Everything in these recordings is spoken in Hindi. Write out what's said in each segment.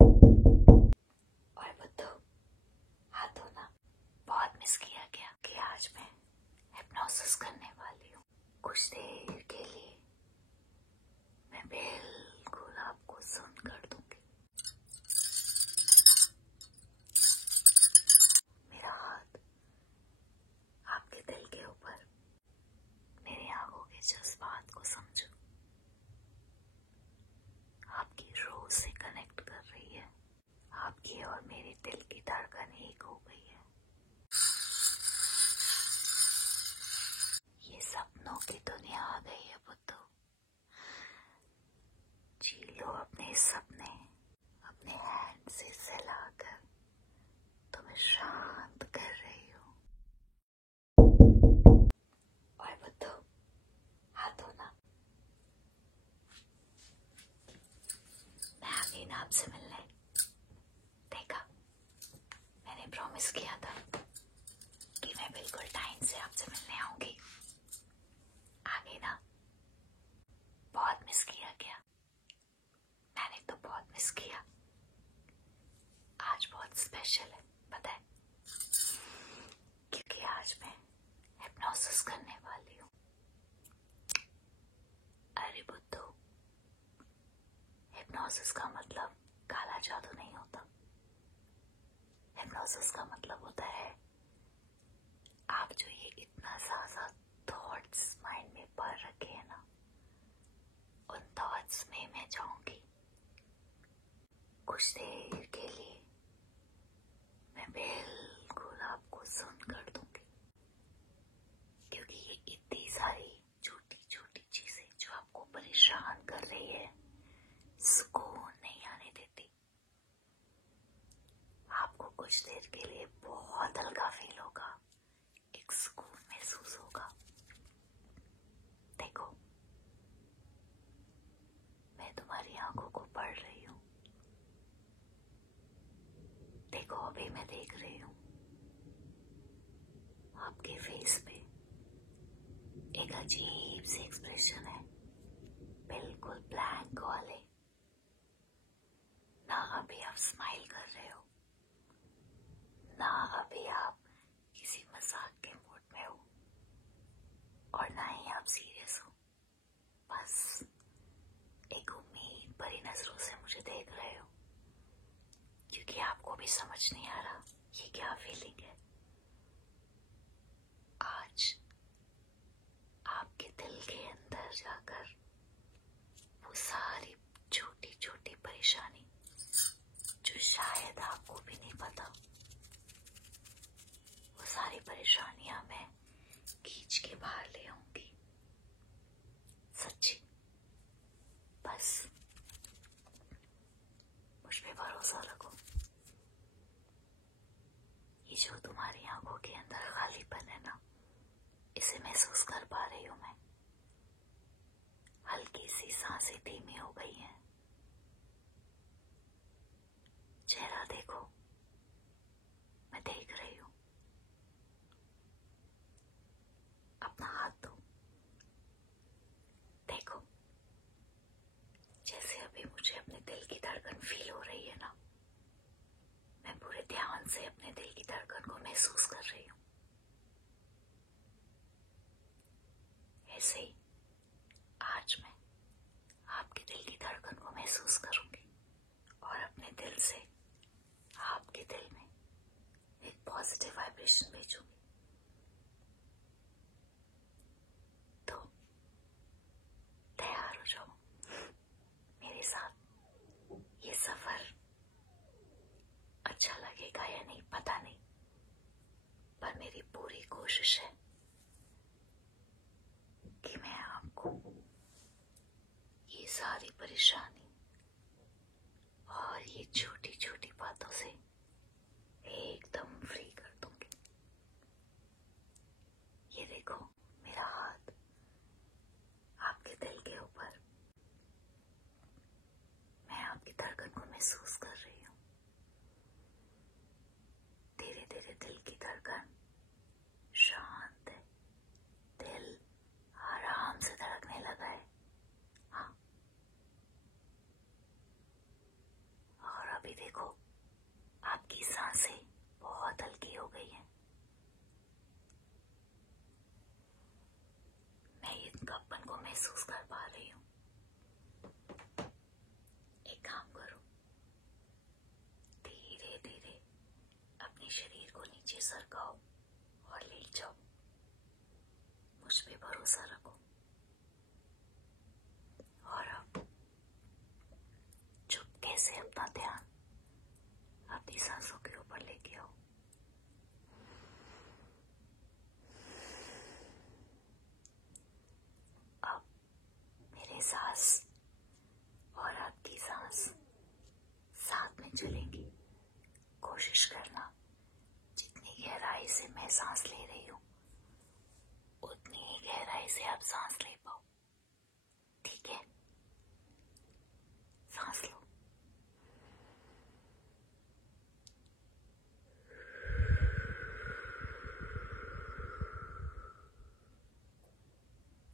और बुद्धू, हाथ धोना। बहुत मिस किया क्या कि आज मैं हिप्नोसिस करने वाली हूँ। कुछ देर के लिए मैं बिल्कुल आपको सुन कर दूंगी। मेरा हाथ आपके दिल के ऊपर, मेरी आंखों के जज्बात को समझो। आपकी रूह से कनेक्ट कर रही है। आपकी और मेरे दिल की धड़कन एक हो गई है। ये सपनों की दुनिया आ गई है बुद्धू। जी लो अपने सपने, अपने हैंड से सहलाकर तुम्हें शांत कर रही हूँ। और बुद्धू, हाथ धोना। मैं आ गई ना आपसे मिलने। देखा, मैंने प्रॉमिस किया था कि मैं बिल्कुल टाइम से आपसे मिलने आऊंगी। आ गई ना। बहुत मिस किया क्या? मैंने तो बहुत मिस किया। आज बहुत स्पेशल है, पता है, क्योंकि आज मैं हिप्नोसिस करने वाली हूँ। अरे बुद्धू, हिप्नोसिस का मतलब काला जादू नहीं होता। हिप्नोसिस का मतलब होता है आप जो ये इतना ज्यादा थॉट्स माइंड में भर रखे हैं ना, उन थॉट्स में मैं जाऊंगी। कुछ देर के लिए मैं बिल्कुल आपको सुन कर दूंगी, क्योंकि ये इतनी सारी छोटी छोटी चीजें जो आपको परेशान कर रही है, सुकून नहीं आने देती। आपको कुछ देर के लिए बहुत हल्का फील होगा, एक सुकून महसूस होगा। देखो, मैं तुम्हारी आंखों को पढ़ रही हूँ। देखो, अभी मैं देख रही हूँ आपके फेस पे एक अजीब से एक्सप्रेशन है, बिल्कुल ब्लैंक वाले। ना अभी आप स्माइल कर रहे हो, ना अभी आप किसी मजाक के मूड में हो, और ना ही आप सीरियस हो। बस एक उम्मीद भरी नजरों से मुझे देख रहे हो, क्योंकि आपको भी समझ नहीं आ रहा ये क्या फीलिंग है। आज आपके दिल के अंदर जाकर वो सारी छोटी छोटी परेशानी जो शायद आपको भी नहीं पता, वो सारी परेशानियां मैं खींच के बाहर ले आऊंगी। सच्ची, बस मुझ पे भरोसा रखो। ये जो तुम्हारी आंखों के अंदर खालीपन है ना, इसे महसूस कर पा रही हूं मैं। हल्की सी सांसें धीमी हो गई हैं। चेहरा देखो, मैं देख रही हूं। अपना हाथ दो, देखो, जैसे अभी मुझे अपने दिल की धड़कन फील हो रही है ना, मैं पूरे ध्यान से अपने दिल की धड़कन को महसूस कर रही हूँ। ऐसे ही आज मैं आपके दिल की धड़कन को महसूस करूंगी और अपने दिल से आपके दिल में एक पॉजिटिव वाइब्रेशन भेजूंगी। तो तैयार हो जाओ मेरे साथ। ये सफर अच्छा लगेगा या नहीं पता नहीं, पर मेरी पूरी कोशिश है कि मैं आपको ये सारी परेशानी और ये छोटी छोटी बातों से एकदम फ्री कर दूंगी। ये देखो, मेरा हाथ आपके दिल के ऊपर, मैं आपकी धड़कन को महसूस कर रही हूँ। धीरे धीरे दिल की धड़कन शांत है, दिल आराम से धड़कने लगा है। हाँ, अभी देखो आपकी सांसें बहुत हल्की हो गई हैं। मैं इनकापन को महसूस कर पा रही हूँ। एक काम करो, धीरे धीरे अपने शरीर को नीचे सरकाओ और लेट जाओ। मुझ पे भरोसा रखो। और अब चुपके से अपना ध्यान अपनी सांसों के ऊपर लेके आओ। अब मेरे सांस और आपकी सांस साथ में चलेंगी। कोशिश करना जितनी गहराई से मैं सांस ले रही हूँ उतनी ही गहराई से आप सांस ले पाओ। ठीक है? सांस लो।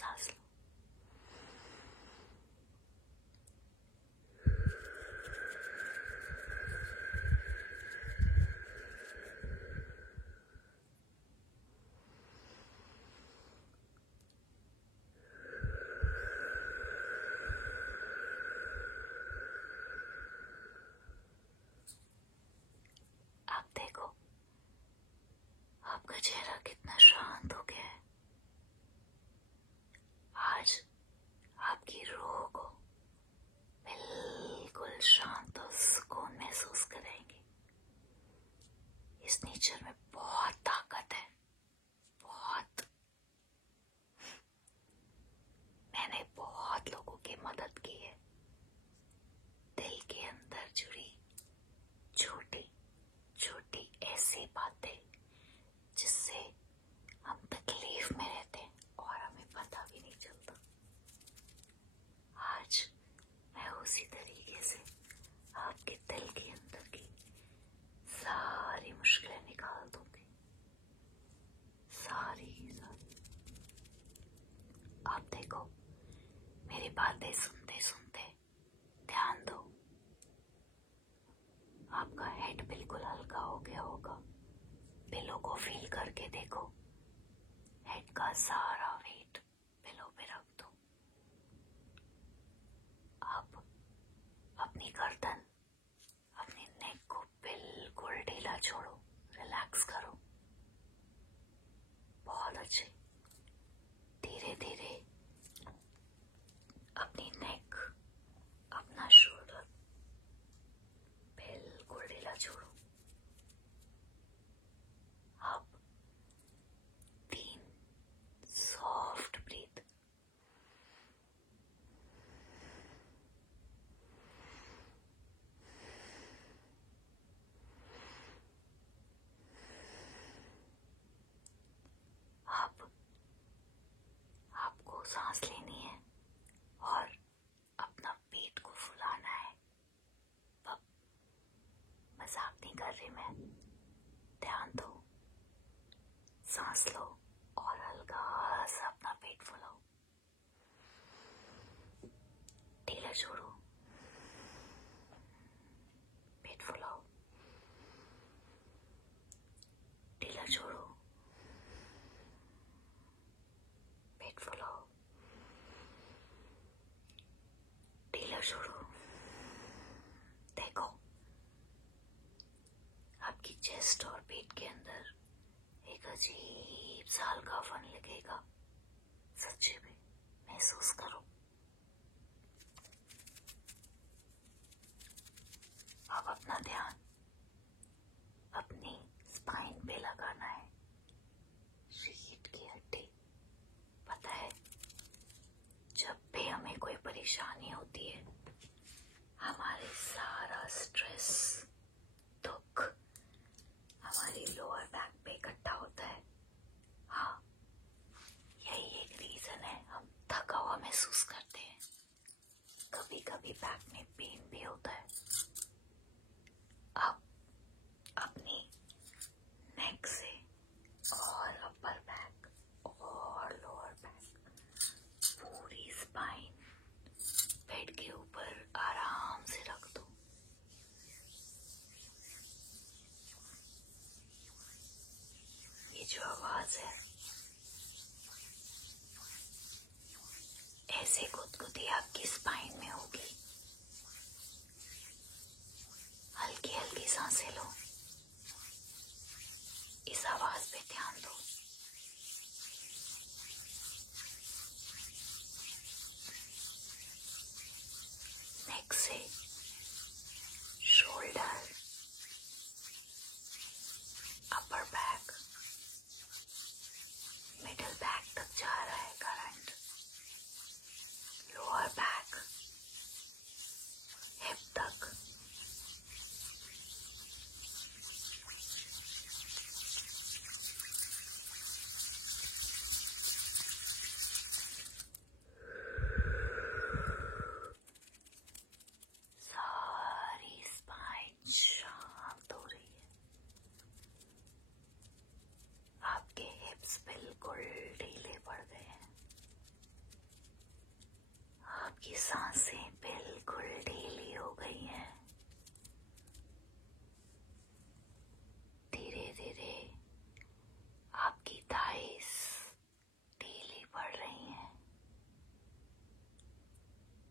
सांस लो। आप देखो आपका चेहरा कितना शांत हो गया है। आज आपकी रूह को बिल्कुल शांत और सुकून महसूस करेंगे। इस नेचर में बहुत ताकत है, बहुत। मैंने बहुत लोगों की मदद की है। दिल के अंदर जुड़ी छोटी छोटी ऐसी बातें जिससे हम तकलीफ में रहते हैं और हमें पता भी नहीं चलता। आज मैं उसी तरीके से आपके दिल के अंदर की सारी मुश्किलें निकाल दूंगी। सारी आप देखो मेरी बातें सुनते सुनते ध्यान दो। आपका हेड बिल्कुल हल्का हो गया होगा। पिलो को फील करके देखो। हेड का सारा वेट पिलो पे रख दो। अब अपनी गर्दन, अपनी नेक को बिल्कुल ढीला छोड़ो। रिलैक्स करो। बहुत अच्छे। धीरे धीरे अपनी नेक, अपना शोल्डर बिल्कुल ढीला छोड़ो। अब 3 सॉफ्ट ब्रीथ। अब आपको सांस लेनी है और अपना पेट को फुलाना है। अब मजाक नहीं कर रही मैं। ध्यान दो। सांस लो और हल्का सा अपना पेट फुलाओ। ढीला छोड़ो। पेट फुलाओ। ढीला छोड़ो। पेट फुलाओ। ढीला छोड़ो। देखो आपकी चेस्ट और पेट के अंदर एक अजीब सा हल्कापन लगेगा। सच्ची में महसूस करो। अब अपना ध्यान अपनी स्पाइन पे लगाना है। रीढ़ की हड्डी। पता है जब भी हमें कोई परेशानी होती है, हमारे सारा स्ट्रेस, दुख हमारी लोअर बैक पे इकट्ठा होता है। हाँ, यही एक रीजन है हम थका हुआ महसूस करते हैं। कभी कभी बैक में पेन भी होता है। अब अपनी नेक से और अपर बैक और लोअर बैक, पूरी स्पाइन बेड के ऊपर आराम से रख दो। आवाज है। ऐसे गुदगुदी आपकी स्पाइन में होगी। हल्की हल्की सांसें लो, इस आवाज पे ध्यान दो। नेक से shoulder, upper back, middle back तक जा रहा है करंट, लोअर बैक, हिप तक। सारी स्पाइन शांत हो रही है। आपके हिप्स बिल्कुल ढीले पड़ गए हैं। आपकी सांसें बिल्कुल ढीली हो गई हैं। धीरे धीरे आपकी थाइस ढीली पड़ रही हैं।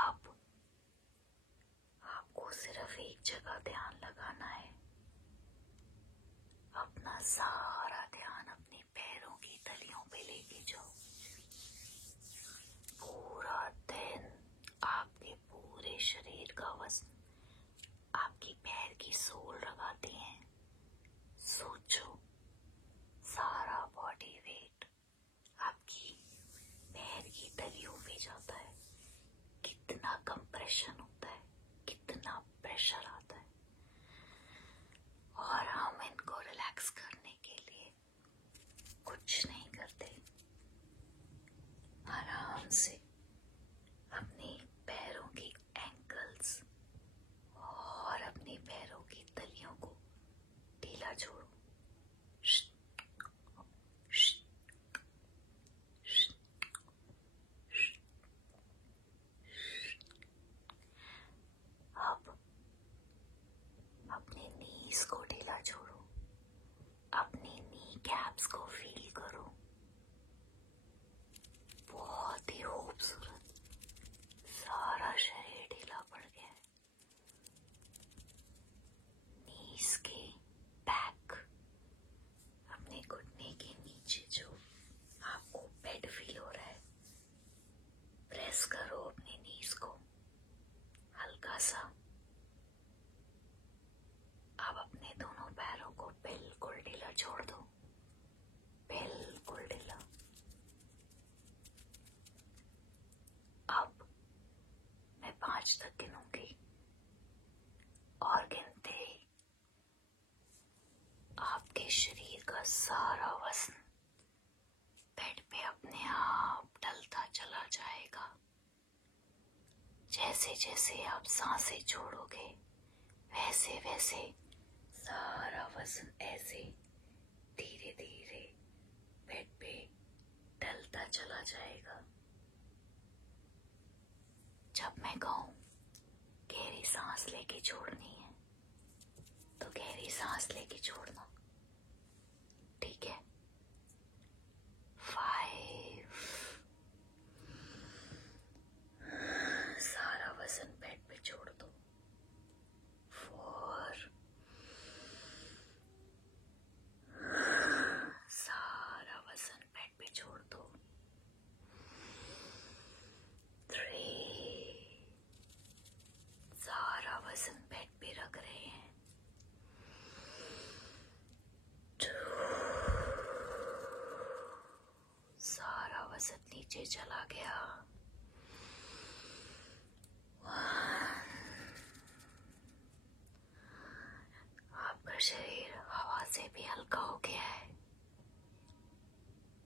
अब आपको सिर्फ एक जगह ध्यान लगाना है। अपना सारा ध्यान अपने पैरों की तलियों पे लेके जाओ। पूरा दिन आपके पूरे शरीर का वजन आपकी पैर की सोल लगाती हैं। सोचो, सारा बॉडी वेट आपकी पैर की तलियों पे जाता है। कितना कंप्रेशन होता है, कितना प्रेशर आता है। और हम इनको रिलैक्स करने के लिए कुछ नहीं करते। आराम से अपने पैरों की एंकल्स और अपने पैरों की तलियों को ढीला छोड़ो। अब अपने नीज को ढीला छोड़ो। अपनी नी कैप्स को फील करो। बहुत ही खूबसूरत। सारा शरीर ढीला पड़ गया है। नीज के बैक, अपने घुटने के नीचे जो आपको बेड फील हो रहा है, प्रेस करो अपने नीज को हल्का सा। अब अपने दोनों पैरों को बिल्कुल ढीला छोड़ दो, बिल्कुल ढीला। अब मैं 5 तक गिनूंगी और गिनते ही आपके शरीर का सारा वजन बेड पे अपने आप ढलता चला जाएगा। जैसे जैसे आप सांसें छोड़ोगे, वैसे वैसे सारा वजन ऐसे धीरे धीरे बेड पे ढलता चला जाएगा। जब मैं कहूँ गहरी सांस लेके छोड़नी है, तो गहरी सांस लेके छोड़ना, ठीक है? 5, सारा वजन बेड पे छोड़ दो। 4, सारा वजन बेड पे छोड़ दो। 3, सारा वजन बेड पे रख रहे हैं। 2, सारा वजन नीचे चला गया। 1, आपका शरीर हवा से भी हल्का हो गया है।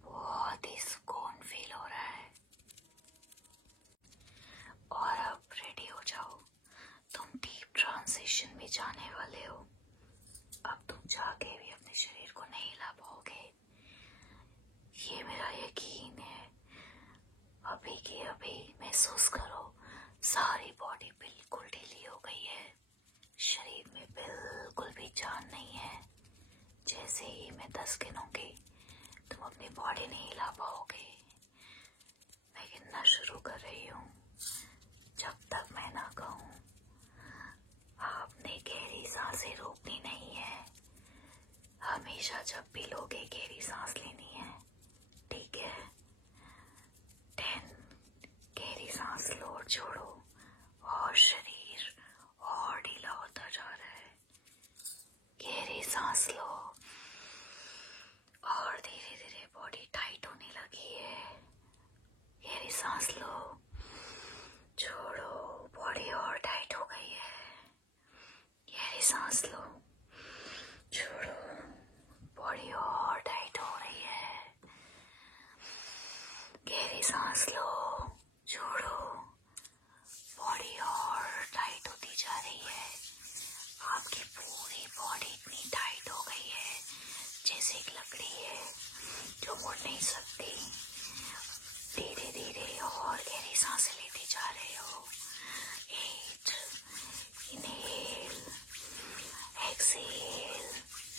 बहुत ही सुकून फील हो रहा है। और अब रेडी हो जाओ, तुम डीप ट्रांजिशन में जाने वाले हो। अब तुम जाके भी अपने शरीर को नहीं हिला पाओगे, ये मेरा यकीन है। अभी के अभी महसूस करो, सारी बॉडी बिल्कुल ढीली हो गई है। शरीर में बिल्कुल भी जान नहीं है। जैसे ही मैं 10 गिनूंगी, तुम अपनी बॉडी नहीं हिला पाओगे। मैं गिनना शुरू कर रही हूँ, जब तक मैं ना कहूँ। आपने गहरी सांसें रोकनी नहीं है। हमेशा जब भी लोगे गहरी सांस लेनी है, ठीक है? 10 गहरी सांस लो और छोड़ो, और शरीर और ढीला होता जा रहा है। गहरी सांस लो और धीरे धीरे बॉडी टाइट होने लगी है। गहरी सांस लो, छोड़ो, बॉडी और टाइट हो गई है। गहरी सांस लो, छोड़ो, बॉडी और टाइट हो रही है। गहरी सांस लो, छोड़ो, बॉडी और टाइट होती जा रही है। आपकी पूरी बॉडी इतनी टाइट हो गई है जैसे एक लकड़ी है जो मुड़ नहीं सकती। धीरे धीरे और गहरी सांसें लेते जा रहे हो। 8 इनहेल, एक्सहेल,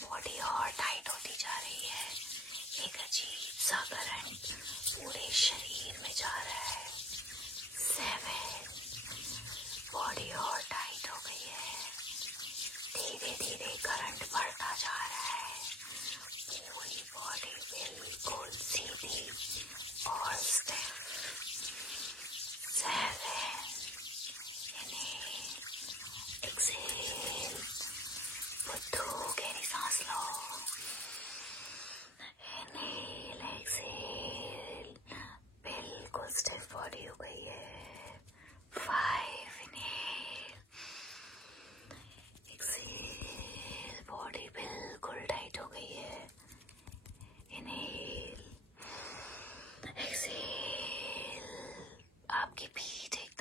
बॉडी और टाइट होती जा रही है। एक अजीब सा करंट पूरे शरीर में जा रहा है। 7 बॉडी और